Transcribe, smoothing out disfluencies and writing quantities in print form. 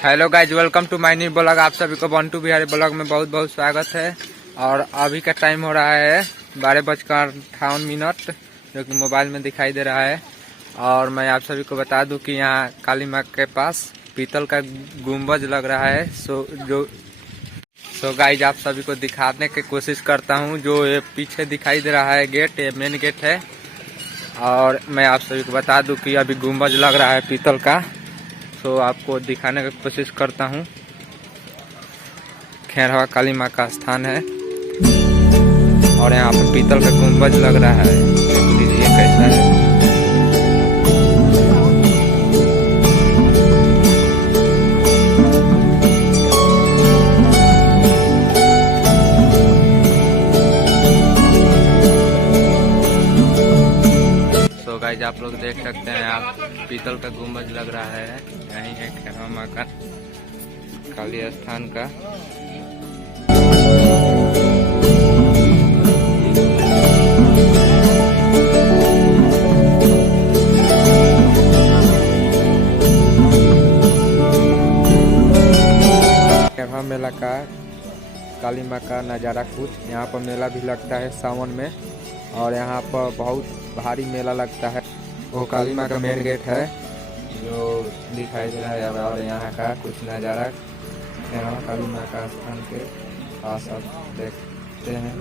Hello guys, welcome to my new blog. आप सभी को बंटू बिहारी ब्लॉग में बहुत बहुत स्वागत है। और अभी का टाइम हो रहा है 12:58, जो कि मोबाइल में दिखाई दे रहा है। और मैं आप सभी को बता दूं कि यहाँ काली माँ के पास पीतल का गुम्बज लग रहा है। सो गाइज, आप सभी को दिखाने की कोशिश करता हूँ। जो ये पीछे दिखाई दे रहा है गेट, ये मेन गेट है। और मैं आप सभी को बता दूं कि अभी गुम्बज लग रहा है पीतल का, तो आपको दिखाने की कोशिश करता हूँ। खैरवा काली माँ का स्थान है और यहाँ पर पीतल का गुम्बज लग रहा है। देख लीजिए कैसा है। तो गाइस, आप लोग देख सकते हैं, आप पीतल का गुम्बज लग रहा है। यही है खैरवा माँ का काली स्थान का। खैरवा मेला का काली माँ का नज़ारा कुछ यहाँ पर मेला भी लगता है सावन में, और यहाँ पर बहुत भारी मेला लगता है। वो काली माँ का मेन गेट है जो दिखाई दे रहा है। और यहाँ का कुछ नज़ारा खैरवा काली माँ का स्थान के पास आप देखते हैं।